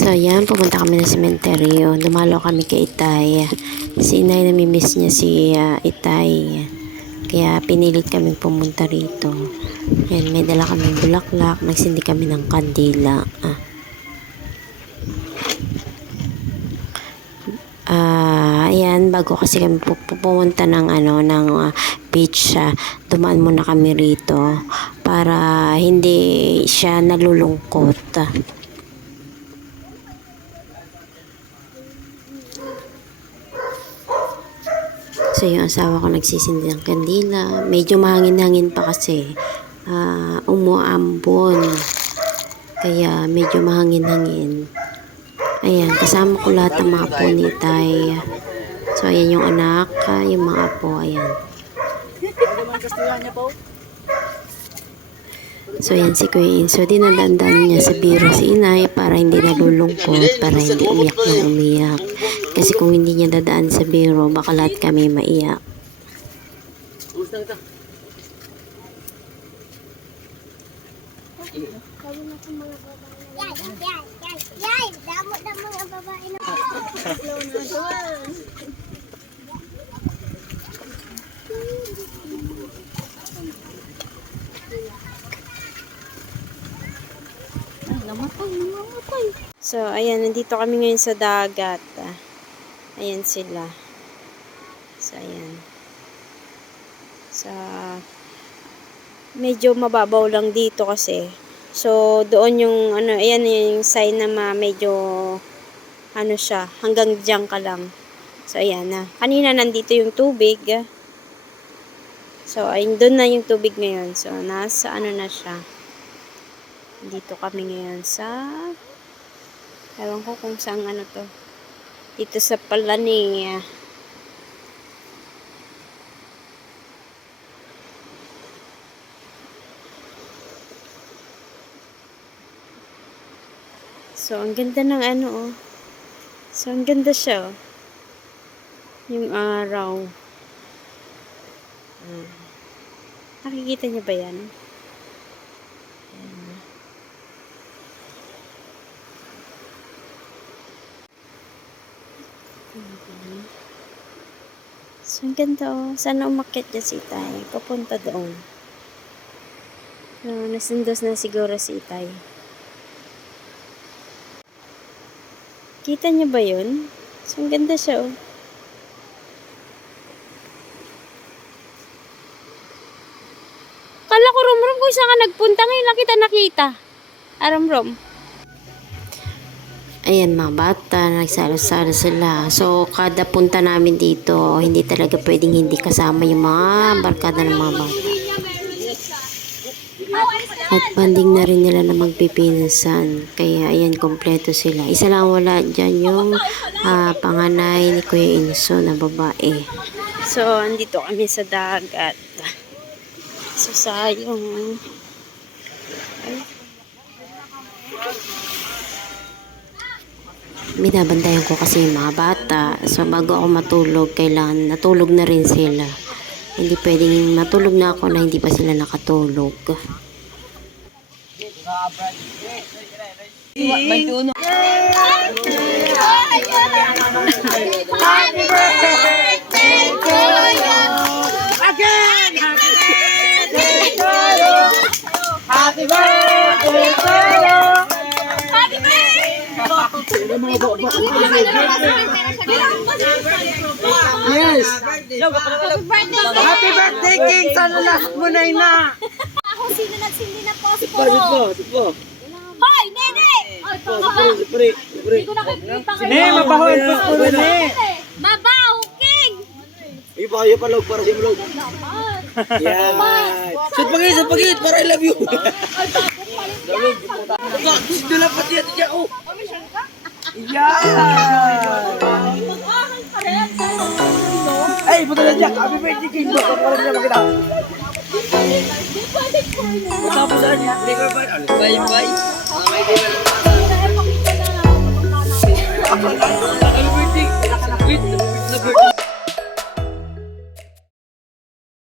So, yan, pumunta kami ng sementeryo. Dumalo kami kay Itay. Si Inay, namimiss niya si ah, Itay. Kaya pinilit kami pumunta rito. Yan, may dala kami bulaklak. Nagsindi kami ng kandila. Ah. Ah, ayan, bago kasi kami pu- pu- pumunta ng ano ng ah, beach, ah, dumaan muna kami rito para hindi siya nalulungkot. So, yung asawa ko nagsisindi ng kandila. Medyo mahangin-hangin pa kasi. Ah, umuambon. Kaya medyo mahangin-hangin. Ayan, kasama ko lahat ng mga apo ni Tay. So, ayan yung anak, ah, yung mga apo, ayan. So, ayan si Kuya So, dinadandaan niya sa biro si inay para hindi nalulungkot, para hindi umiyak ng umiyak. Kasi kung hindi niya dadaan sa biro, baka lahat kami maiyak. So, ayan, nandito kami ngayon sa dagat. Ayan sila. So, ayan. Sa, medyo mababaw lang dito kasi. So, doon yung, ano, ayan yung sign na ma, medyo, ano siya, hanggang dyan ka lang. So, ayan na. Kanina nandito yung tubig. So, ayun, doon na yung tubig ngayon. So, nasa, ano na siya. Dito kami ngayon sa Ewan ko kung saan ano to. Dito sa Palani. ah. So, ang ganda ng ano, oh. So, ang ganda siya, oh. Yung araw. Hmm. Nakikita niyo ba yan? So, ang ganda oh. Sana umakyat niya si Itay. Papunta doon. No, nasundos na siguro si Itay. Kita niya ba yun? So, ang ganda siya oh. Kala ko rom-rom kung saan ka nagpunta ngayon lang kita nakita. Aram-rom. Ayan mga bata, nagsalo-salo sila. So, kada punta namin dito, hindi talaga pwedeng hindi kasama yung mga barkada ng mga bata. At banding na rin nila na magpipinsan. Kaya ayan, kompleto sila. Isa lang wala dyan yung ah, panganay ni Kuya Inso na babae. So, andito kami sa dagat. So, sayang. Ay. Binabantayan ko kasi yung mga bata. So, bago ako matulog, kailangan natulog na rin sila. Hindi pwedeng matulog na ako na hindi pa sila nakatulog. Yes! Happy birthday, King! Sana lahat mo na ina! Ako sino nagsindi na po si Sipo, sipo, sipo. Hoy, nene! Sipre, sipre. Hindi ko nakikita kayo. Mabahon pa po na ne. Babaw, King! Iba kayo palog para si vlog. Yan. Shoot pagit, shoot pagit, para I love you. Fuck, gusto lang pati yan dyan. Oh. Ay, puto na dyan. Happy birthday, King. Baka para niya makita. Tapos ko ba? Bye, bye.